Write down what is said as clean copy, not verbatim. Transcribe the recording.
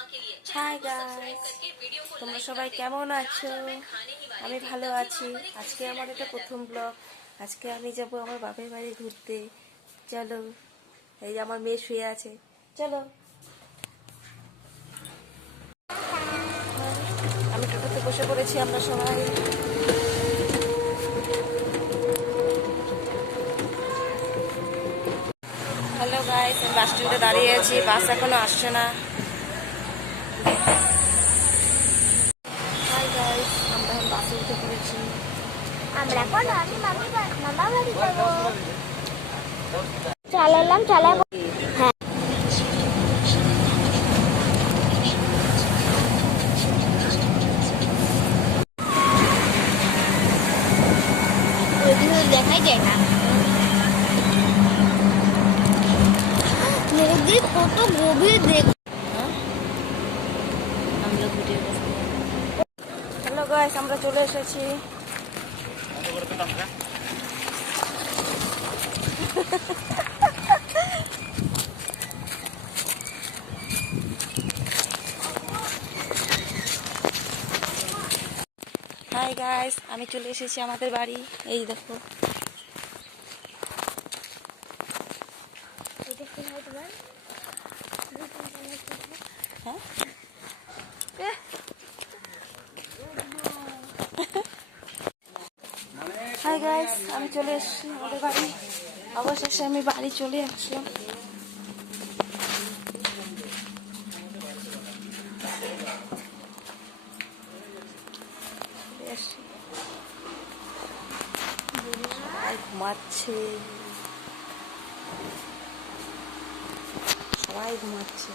Hi guys, তোমরা সবাই কেমন আছো? আমি ভালো আছি। আজকে আমার এটা প্রথম ব্লগ। আজকে আমি যাব আমার বাপের বাড়ি ঘুরতে। চলো, এই যে আমার মেয়ে শুয়ে আছে, চলো। আমি টোটোতে বসে পড়েছি, আমরা সবাই। হ্যালো গাইস, আমি বাস স্ট্যান্ডে দাঁড়িয়ে আছি, বাস এখনো আসছে না। হাই গাইস, আমরা এখন বাসে উঠে পড়েছি। আমরা এখন আমি মামা বাড়ি যাবো। চালালাম চালাবো। হ্যাঁ, দেখাই যায় না। নদী কত গভীর দেখ। হ্যালো গাইস, আমরা চলে এসেছি। হাই গাইস, আমি চলে এসেছি আমাদের বাড়ি। এই দেখো, হ্যাঁ হাই গাইস, আমি চলে এসেছি আমাদের বাড়ি। অবশেষে আমি বাড়ি চলে আসলাম। সবাই ঘুমাচ্ছে, সবাই ঘুমাচ্ছে।